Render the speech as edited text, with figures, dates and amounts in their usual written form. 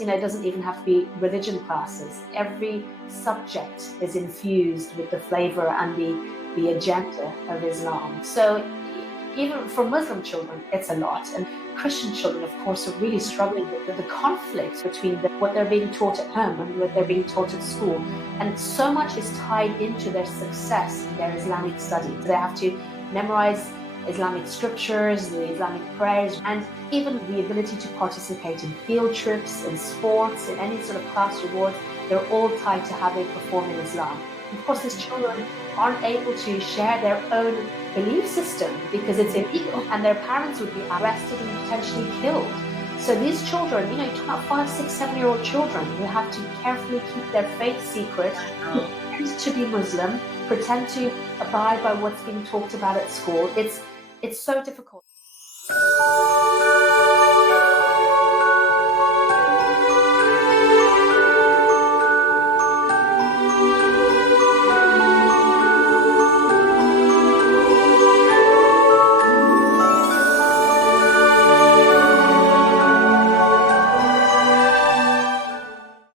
It doesn't even have to be religion classes. Every subject is infused with the flavor and the agenda of Islam. So even for Muslim children, it's a lot. And Christian children, of course, are really struggling with the conflict between what they're being taught at home and what they're being taught at school. And so much is tied into their success in their Islamic studies. They have to memorize Islamic scriptures, the Islamic prayers, and even the ability to participate in field trips, in sports, in any sort of class rewards. They're all tied to how they perform in Islam. Of course, these children aren't able to share their own belief system because it's illegal, and their parents would be arrested and potentially killed. So these children, you talk about 5, 6, 7-year-old children who have to carefully keep their faith secret, pretend to be Muslim, pretend to abide by what's being talked about at school. It's so difficult.